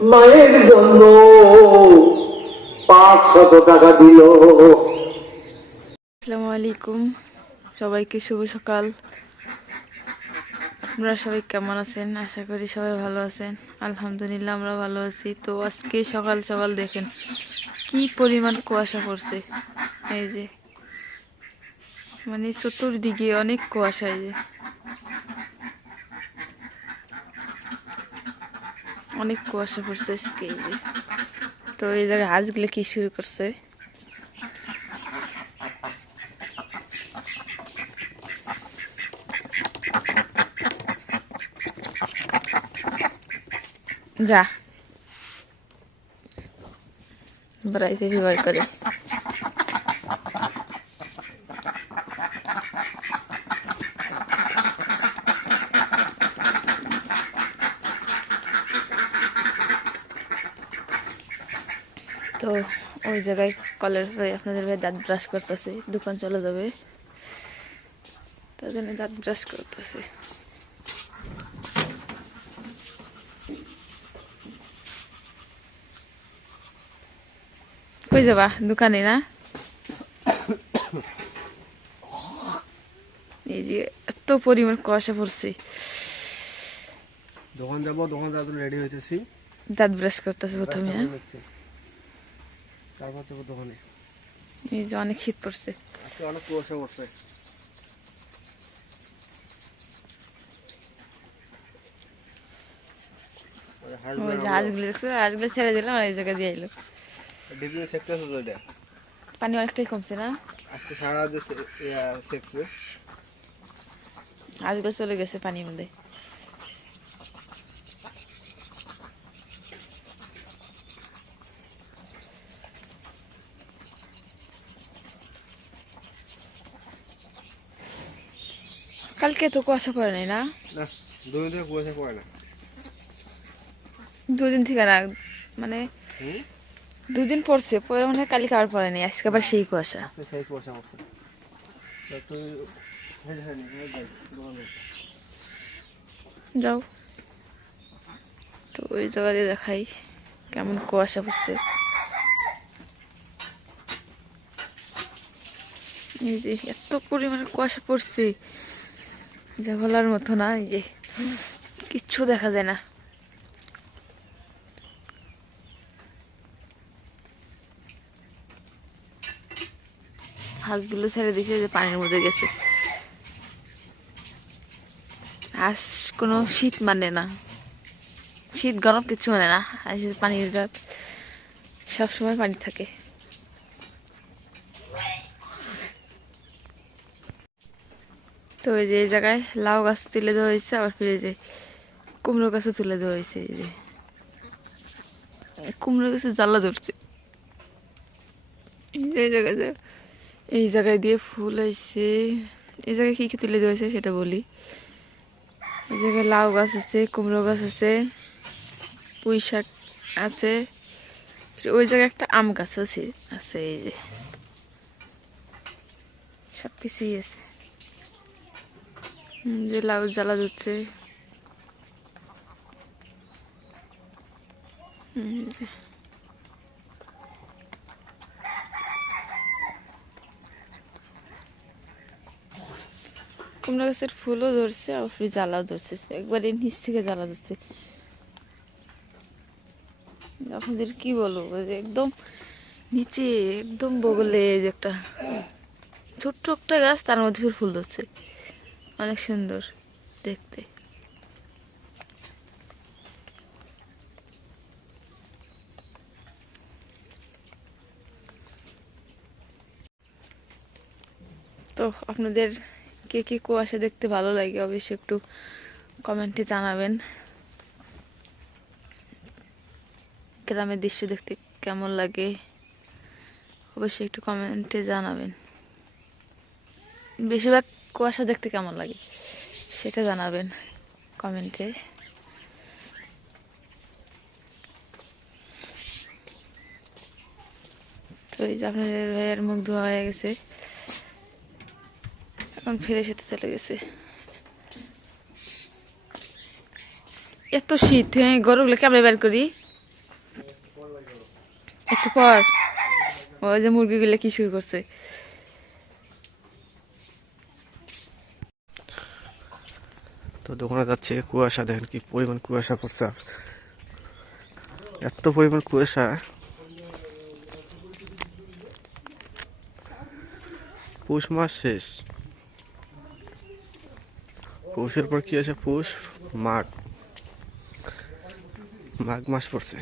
মায়ের জন্য 500 টাকা দিল। আসসালামু আলাইকুম, সবাইকে শুভ সকাল। আপনারা সবাই কেমন আছেন? আশা করি সবাই ভালো আছেন। আলহামদুলিল্লাহ আমরা ভালো আছি। তো আজকে সকাল সকাল দেখেন কি পরিমাণ কুয়াশা পড়ছে। এই যে মানে চতুর্দিকে অনেক কুয়াশা। এই যে অনেক কুয়াশা পড়ছে আজকে। এই যে তো এই জায়গায় হাঁসগুলো কি শুরু করছে। যা বেড়াইতে ভয় করে। তো ওই জায়গায় কলের ভাই আপনাদের ভাই দাঁত ব্রাশ করতেছে, দোকান চলে যাবে তার জন্য দাঁত ব্রাশ করতেছে। কই যাবা? দোকানে না? এই যে এত পরিমাণ কুয়াশা পড়ছে। দোকান যাবো, দোকান যাওয়ার জন্য রেডি হইতেছি। দাঁত ব্রাশ করতেছে প্রথমে। তারপর যাবো দোকানে। এই যে অনেক শীত পড়ছে। আজকে অনেক কুয়াশা পড়ছে। ওই যে হাঁসগুলো দেখছে, হাঁসগুলো ছেড়ে দিলাম আর এই জায়গায় দিয়ে এলো। পানি অনেকটাই কমছে না? আজকে সারা যে সেকছে হাঁসগুলো চলে গেছে পানির মধ্যে। কালকে তো কুয়াশা পড়ে নাই না? না, 2 দিন থেকে কুয়াশা পড়ে না। দুদিন থেকে না, মানে দুদিন পড়ছে, পরে মনে হয় কালকে আর পড়ে নাই, আজকে আবার সেই কুয়াশা। আজকে সেই কুয়াশা পড়ছে। তুই যাও তো ওই জায়গা দিয়ে দেখাই কেমন কুয়াশা পড়ছে। এই যে এত পরিমাণে কুয়াশা পড়ছে যা বলার মতো না। এই যে কিচ্ছু দেখা যায় না। হাঁসগুলো ছেড়ে দিয়েছে, যে পানির মধ্যে গেছে। হাঁস কোনো শীত মানে না, শীত গরম কিছু মানে না। হাঁস পানির জাত, সবসময় পানি থাকে। তো এই যে এই জায়গায় লাউ গাছ তুলে দেওয়া হয়েছে, আবার ফিরে যে কুমড়ো গাছও তুলে দেওয়া হয়েছে। এই যে কুমড়ো গাছে জ্বালা ধরছে। এই জায়গায় এই জায়গায় দিয়ে ফুল হয়েছে। এই জায়গায় কি কি তুলে দেওয়া হয়েছে সেটা বলি। এই জায়গায় লাউ গাছ আছে, কুমড়ো গাছ আছে, পুঁই শাক আছে, ওই জায়গায় একটা আম গাছ আছে আছে এই যে সব কিছুই আছে। যে লাউ জ্বালা ধরছে। কুমড়া গাছের ফুলও ধরছে, আর জ্বালাও ধরছে, একবারে নিচ থেকে জ্বালা ধরছে। এখন যে কি বলবো, যে একদম নিচে একদম বগলে যে একটা ছোট্ট একটা গাছ, তার মধ্যে ফুল ধরছে, অনেক সুন্দর দেখতে। তো আপনাদের কে কে কুয়াশা দেখতে ভালো লাগে অবশ্যই একটু কমেন্টে জানাবেন। গ্রামের দৃশ্য দেখতে কেমন লাগে অবশ্যই একটু কমেন্টে জানাবেন। বেশিরভাগ কুয়াশা দেখতে কেমন লাগে সেটা জানাবেন কমেন্টে। তো এই যে আপনাদের ভাইয়ের মুখ ধোয়া হয়ে গেছে, এখন ফিরে সেতে চলে গেছে। এত শীত, হ্যাঁ গরুগুলো কেমন বের করি। একটু পর ওই যে মুরগিগুলো কি শুরু করছে। তো দোকানে যাচ্ছে, কুয়াশা দেখেন কি পরিমাণ কুয়াশা পড়ছে, এত পরিমাণ কুয়াশা। পৌষ মাস শেষ, পৌষের পর কি আসে? পৌষ, মাঘ, মাঘ মাস পড়ছে।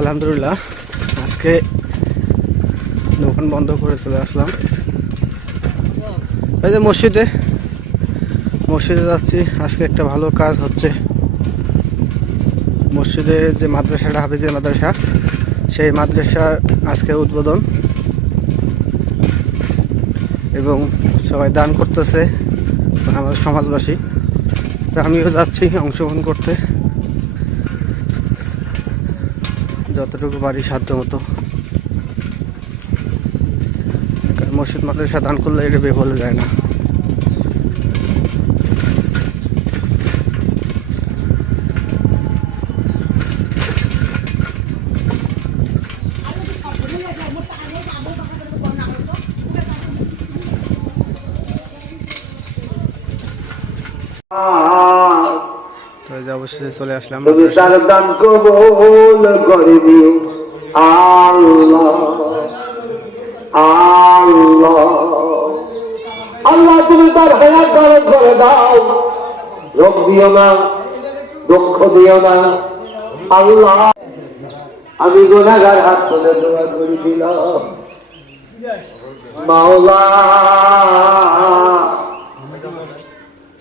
আলহামদুলিল্লাহ আজকে দোকান বন্ধ করে চলে আসলাম এই যে মসজিদে যাচ্ছি। আজকে একটা ভালো কাজ হচ্ছে, মসজিদের যে মাদ্রাসাটা, হাফিজের মাদ্রাসা, সেই মাদ্রাসার আজকে উদ্বোধন এবং সবাই দান করতেছে আমাদের সমাজবাসী। আমিও যাচ্ছি অংশগ্রহণ করতে, যতটুকু পারি সাধ্য মতো। মসজিদ মাদ্রাসা দান করলে এটা বেফলে যায় না। তো এই যে অবশেষে চলে আসলাম তুমি তার দান কবুল করে দিও আল্লাহ আল্লাহ আল্লাহ। তুমি তার হায়াত দান করে দাও, রোগ দিও না, দুঃখ দিও না আল্লাহ। আমি গুনাহগার, হাত তুলে দোয়া করে দিলাম মাওলা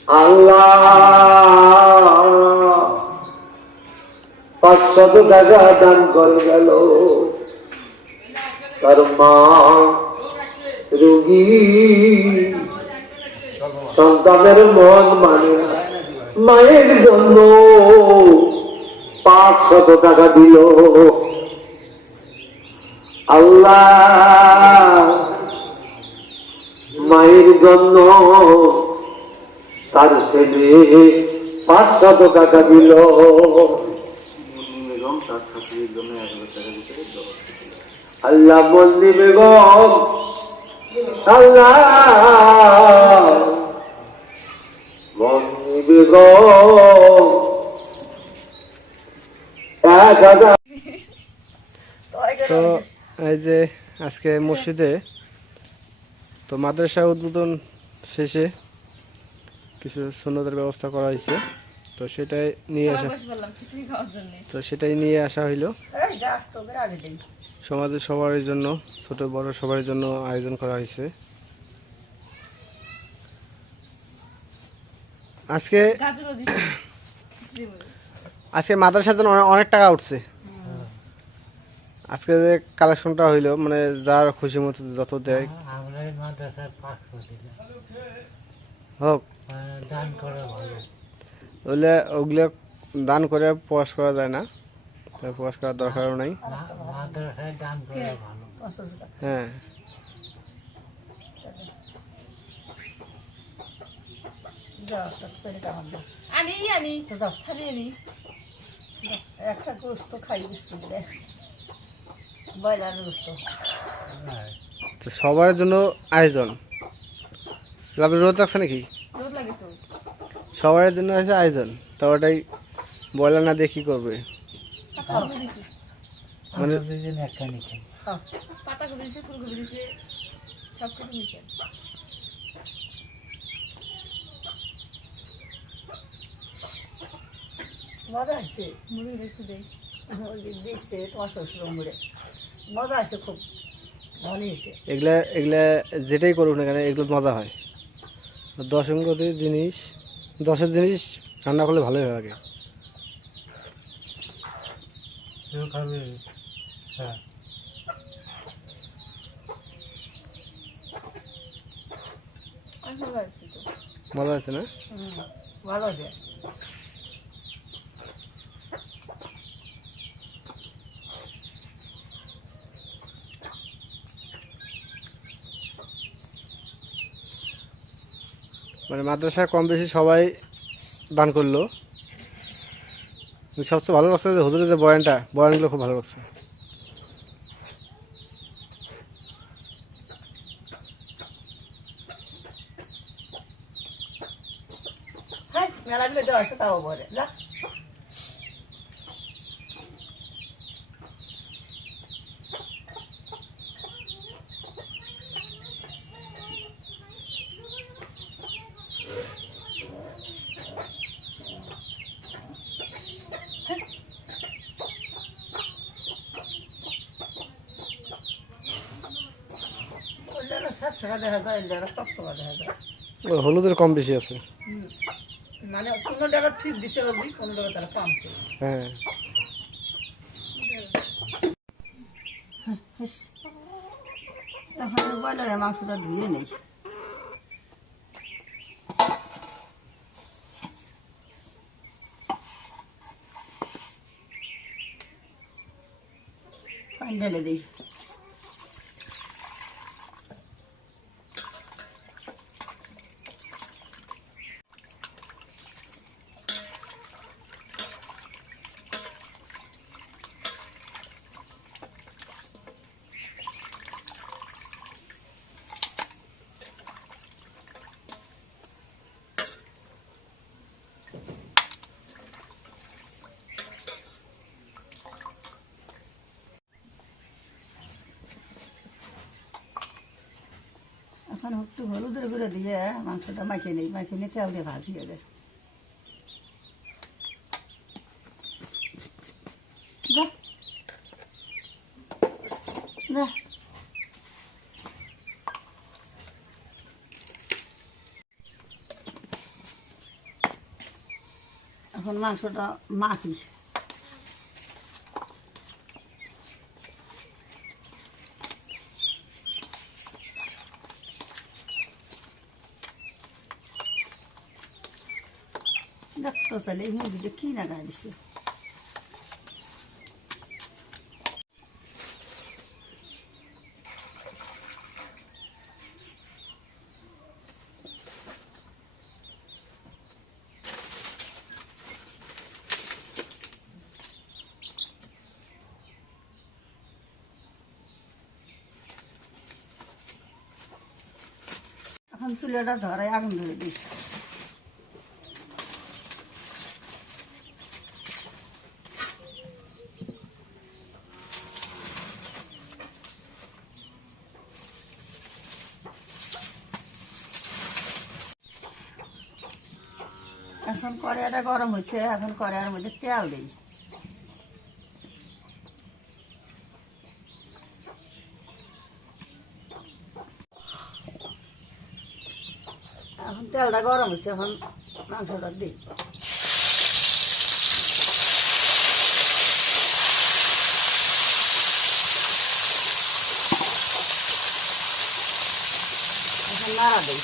আল্লাহ। 500 টাকা দান করে গেল, তার মা রোগী, সন্তানের মন মানে না, মায়ের জন্য 500 টাকা দিল আল্লাহ। মায়ের জন্য তার ছেলে 500 টাকা দিল। আল্লাহ মন্দি বেগম, আল্লাহ মন্দি বেগম 1000। তো এই যে আজকে মসজিদে তো মাদ্রাসা উদ্বোধন শেষে কিছু সুন্নতের ব্যবস্থা করা হয়েছে, তো সেটাই নিয়ে আসা হইলো। সমাজের সবার জন্য, ছোট বড় সবার জন্য আয়োজন করা হয়েছে। আজকে মাদ্রাসার জন্য অনেক টাকা উঠছে। আজকে যে কালেকশনটা হইলো, মানে যার খুশি মতো যত দেয় হোক, ওগুলো দান করে প্রকাশ করা যায় না, তাই প্রকাশ করার দরকারও নাই। হ্যাঁ, একটা গোস্ত খাই বিস্কুটে, ব্রয়লার গোস্ত। তো সবার জন্য আয়োজন, রোদ লাগছে নাকি? সবার জন্য হয়েছে আয়োজন, তো ওটাই বয়লার না দিয়ে কি করবে? মানে মজা হচ্ছে মুড়ি একটু দেই। মুরগি দিচ্ছে তোমার শ্বশুর মুড়ে মজা হচ্ছে খুব ভালো হয়েছে। এগুলা এগুলা যেটাই করুক না কেন এগুলো মজা হয়। দশমগতির জিনিস, দশের জিনিস রান্না করলে ভালোই হয় আগে। মজা আছে না? ভালো হয়েছে। মানে মাদ্রাসায় কম বেশি সবাই দান করলো। সবচেয়ে ভালো লাগছে যে হুজুরের যে বয়ানগুলো খুব ভালো লাগছে। হ্যাঁ মেলাগুলো দেওয়া আছে তাও বলে যা সব টাকা দেখা যায় সব টাকা দেখা যায়। হলুদের কম বেশি আছে। মানে কোনো জায়গা ঠিক দিছে রবি কোনো জায়গায় তারা কমছে। হ্যাঁ এখন ব্রয়লারের মাংসটা ধুয়ে নেই। পানি ঢেলে দিই। এখন একটু হলুদের গুঁড়ো দিয়ে মাংসটা মাখিয়ে নিই, মাখিয়ে নিয়ে তেল দিয়ে ভাজি আগে। যা যা এখন মাংসটা মাখি। দেখতো তাহলে এই মুরগিটা কি না গায়ে দিচ্ছে। এখন চুলাটা ধরাই আগুন ধরে দিই। এখন কড়াইটা গরম হয়েছে, এখন কড়াইয়ের মধ্যে তেল দিই। এখন তেলটা গরম হয়েছে, এখন মাংসটা দিই। এখন নাড়া দিই।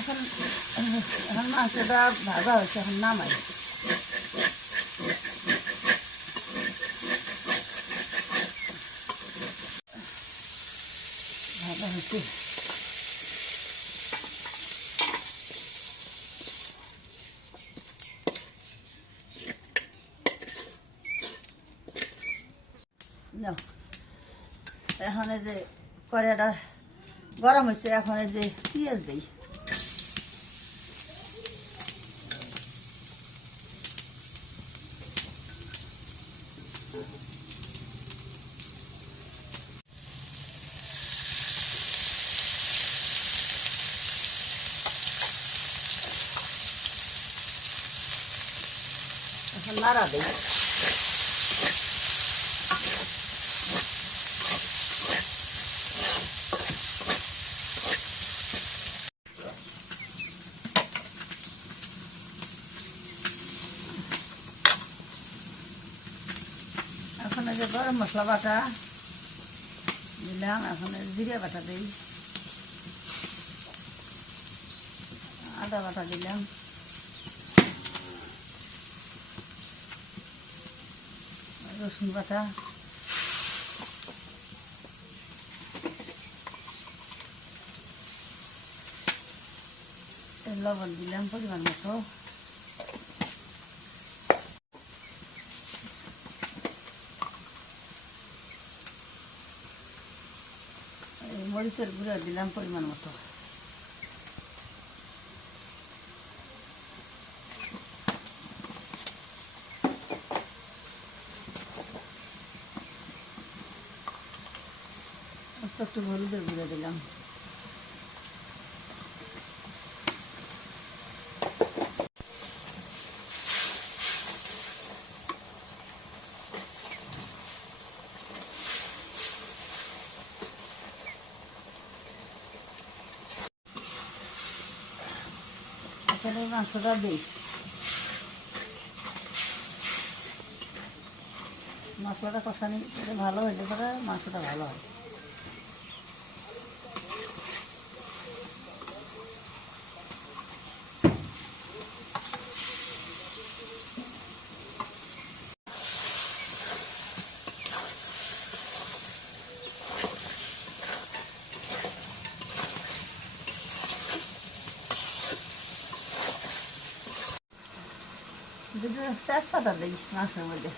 এখন এখন মাংসটা ভাজা হচ্ছে, এখন নামাই। ভাজা হচ্ছে নাও। এখন এই যে কড়াইটা গরম হয়েছে, এখন এই যে পেঁয়াজ দিই। এখন নাড়া দিই। এখন এই যে গরম মশলা বাটা দিলাম, এখন জিরে বাটা দিই, আদা বাটা দিলাম, রসুন বাটা, লবণ দিলাম পরিমাণ মতো, মরিচের গুঁড়া দিলাম পরিমাণ মতো, একটু হলুদের গুঁড়া দিলাম, এখানে মাংসটা দিই। মশলাটা কষানি ভালো হইলে পরে মাংসটা ভালো হয়। দুটো তেজপাতা দিই মাংসের মধ্যে।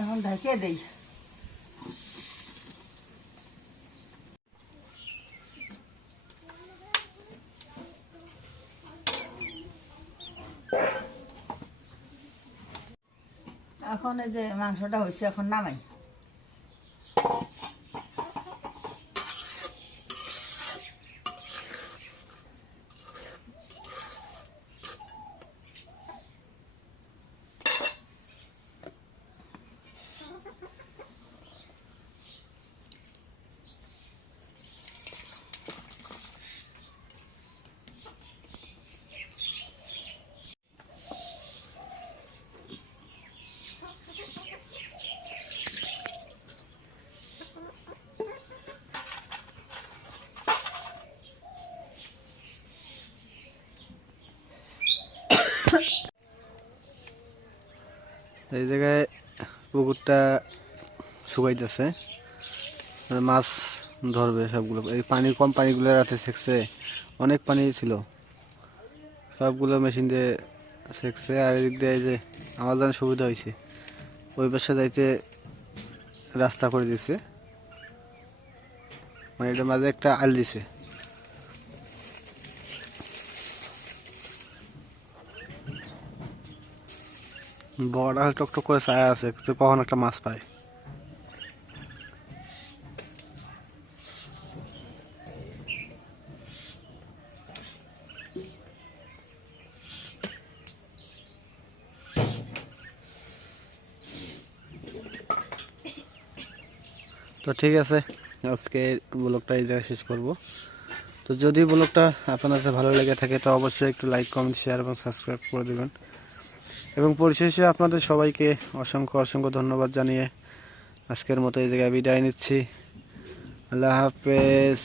এখন ঢেকে দিই। এখন এই যে মাংসটা হয়েছে, এখন নামাই। এই জায়গায় পুকুরটা শুকাইতেছে, মাছ ধরবে সবগুলো। এই পানি কম, পানিগুলো রাতে সেকছে, অনেক পানি ছিল, সবগুলো মেশিন দিয়ে সেকছে। আর এদিক দিয়ে এই যে আমার জন্য সুবিধা হয়েছে, ওই পাশে যাইতে রাস্তা করে দিছে, মানে এটার মাঝে একটা আল দিছে। বড়া টকটক করে ছায়া আছে, কখন একটা মাছ পায়। তো ঠিক আছে, আজকে ব্লগটা এই জায়গায় শেষ করব। তো যদি ব্লগটা আপনার কাছে ভালো লেগে থাকে তো অবশ্যই একটু লাইক, কমেন্ট, শেয়ার এবং সাবস্ক্রাইব করে দেবেন। এবং পরিশেষে আপনাদের সবাইকে অসংখ্য অসংখ্য ধন্যবাদ জানিয়ে আজকের মতো এই জায়গায় বিদায় নিচ্ছি। আল্লাহ হাফেজ।